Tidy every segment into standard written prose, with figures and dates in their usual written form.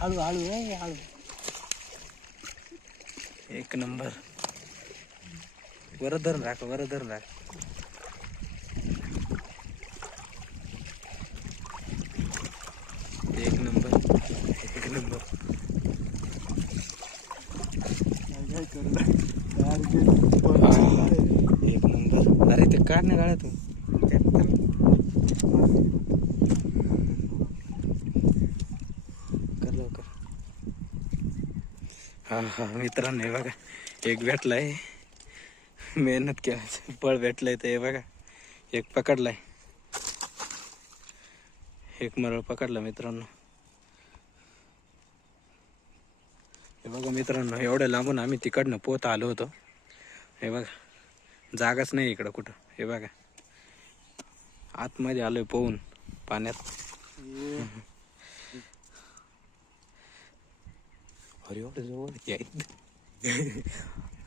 हळू हळू हळू. एक नंबर. वर धरून राख, वर धरून राख. एक नंबर, एक नंबर. एक नंबर. अरे ते काढ ना गाड्या तू. कर लवकर. हा हा मित्रांनो, हे बघा एक भेटलाय. मेहनत केला, पळ भेटलाय. तर हे बघा एक पकडलाय, एक मरळ पकडला मित्रांनो. हे बघा मित्रांनो, एवढ्या लांबून आम्ही तिकडनं पोहत आलो होतो. हे बघा जागाच नाही इकडं कुठं. हे बघा आतमध्ये आलोय पोहून पाण्यात. अरे एवढं जवळ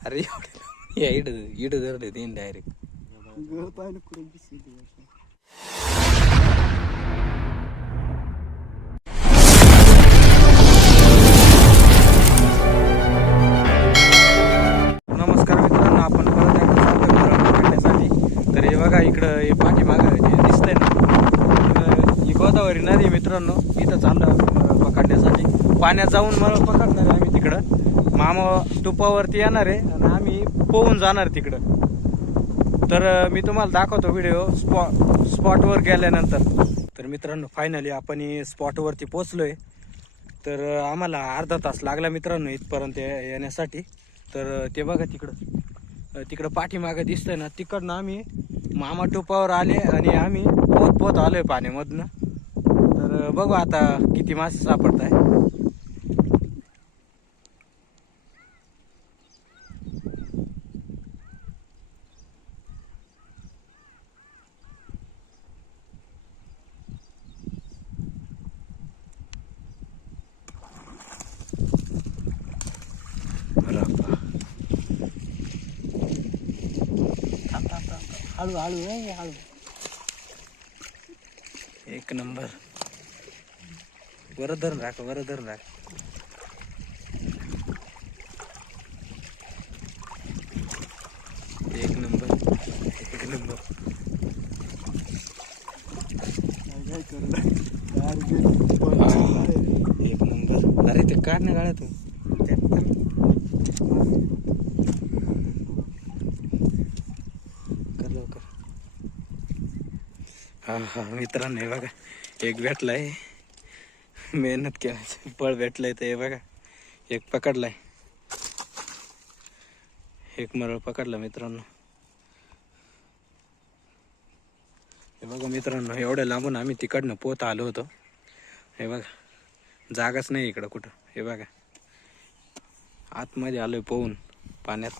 अरे एवढं इड धरले तीन डायरेक्ट. नमस्कार मित्रांनो, आपण परत एकदा चालतोय मरळ पकडण्यासाठी. तर हे बघा इकडं हे पाठीमागं जे दिसतंय ना, ही गोदावरी नदी मित्रांनो. इथं चाललं मरळ पकडण्यासाठी. पाण्यात जाऊन मरळ पकडणार आहे आम्ही तिकडं. मामा टुपावरती येणार आहे आणि आम्ही पोहून जाणार तिकडं. तर मी तुम्हाला दाखवतो व्हिडिओ स्पॉटवर गेल्यानंतर. तर मित्रांनो फायनली आपण स्पॉटवरती पोचलोय. तर आम्हाला अर्धा तास लागला मित्रांनो इथपर्यंत येण्यासाठी. तर ते बघा तिकडं पाठीमागं दिसतंय ना, तिकडनं आम्ही मामा टोपावर आले आणि आम्ही पोहत आलोय पाण्यामधनं. तर बघू आता किती मासे सापडत आहे. हळू हळू हळू. एक नंबर. वर धरून राख, वर धरून राख. एक नंबर, एक नंबर. एक नंबर. अरे ते काढ ना गाड्या तू. कर लवकर. हा हा मित्रांनो, हे बघा एक भेटलाय. मेहनत केला, पळ भेटलाय. तर हे बघा एक पकडलाय, एक मरळ पकडला मित्रांनो. हे बघा मित्रांनो, एवढ्या लांबून आम्ही तिकडनं पोहत आलो होतो. हे बघा जागाच नाही इकडं कुठं. हे बघा आतमध्ये आलोय पोहून पाण्यात.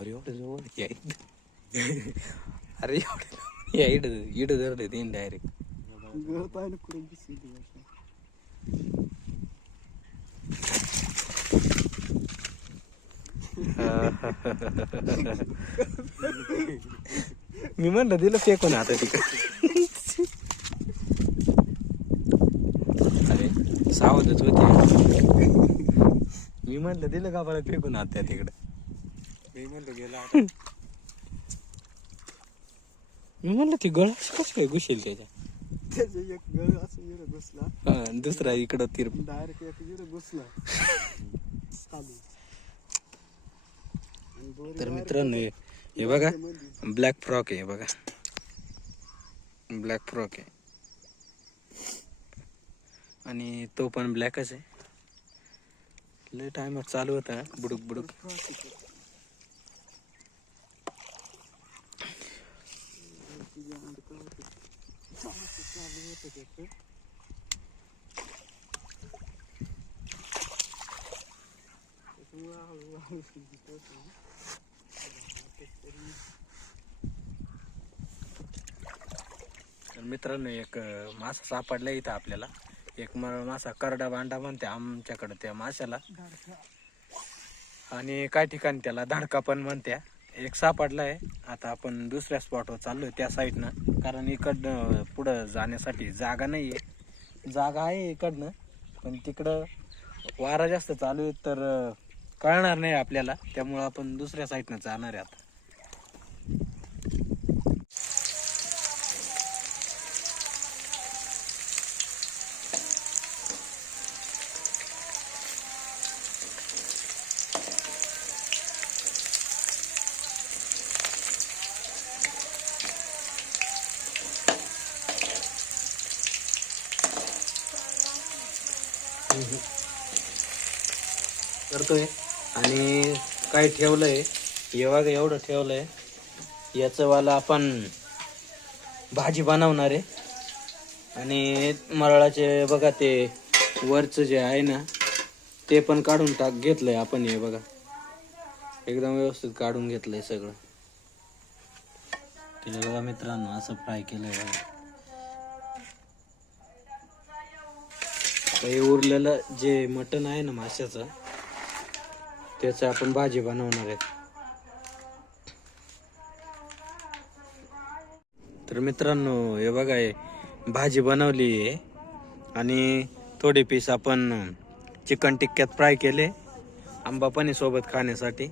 अरे एवढं जवळ अरे एवढं इड धरले तीन डायरेक्ट. मी म्हणलं दिलं फेकून आता तिकडे. अरे सावधच होते. मी म्हणलं दिलं का बरं फेकून आता तिकडे. मी म्हणलं गेला. मी म्हणलं ती गळ कसं काय घुसेल त्याच्या. एक गळ असं इकडे घुसला, दुसरा इकडं तीर डायरेक्ट एक इकडे घुसला. तर मित्रांनो हे बघा ब्लॅक फ्रॉक आहे. बघा ब्लॅक फ्रॉक आहे आणि तो पण ब्लॅकच आहे. लय टायमर चालू होता बुडुक बुडुक. तर मित्रांनो एक मासा सापडला इथं आपल्याला. एक मासा करडा बांडा म्हणते आमच्याकडे त्या माशाला, आणि काही ठिकाणी त्याला धाडका पण म्हणत्या. एक सापडला आहे. आता आपण दुसऱ्या स्पॉटवर चाललोय त्या साईडनं, कारण इकडनं पुढं जाण्यासाठी जागा नाही आहे. जागा आहे इकडनं, पण तिकडं वारा जास्त चालू आहे तर कळणार नाही आपल्याला, त्यामुळं आपण दुसऱ्या साईडनं जाणार आहे आता. करतोय आणि काय ठेवलंय हे बघा, एवढं ठेवलंय. याचं वाला आपण भाजी बनवणार आहे. आणि मरळाचे बघा ते वरचं जे आहे ना ते पण काढून घेतलंय आपण. हे बघा एकदम व्यवस्थित काढून घेतलंय सगळं. ते बघा मित्रांनो असं फ्राय केलंय बघा. हे उरलेलं जे मटण आहे ना माशाचं, त्याचं आपण भाजी बनवणार आहे. तर मित्रांनो हे बघा, हे भाजी बनवली आहे आणि थोडे पीस आपण चिकन टिक्क्यात फ्राय केले. आंबा पण आहे सोबत खाण्यासाठी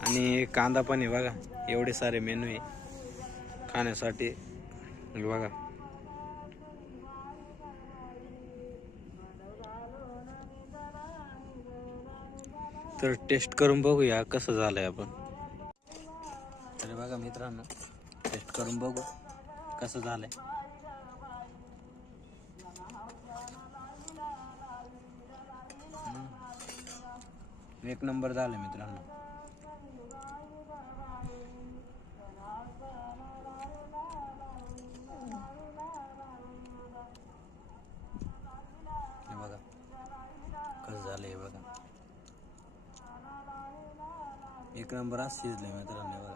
आणि कांदा पण आहे बघा. एवढे सारे मेनू आहे खाण्यासाठी. बघा तर टेस्ट करून बघूया कसं झालंय आपण. तर बघा मित्रांनो टेस्ट करून बघू कसं झालंय. एक नंबर झालं मित्रांनो. हे बघा कसं झालंय. हे बघा एक नंबर आज शिजलंय मित्रांनो.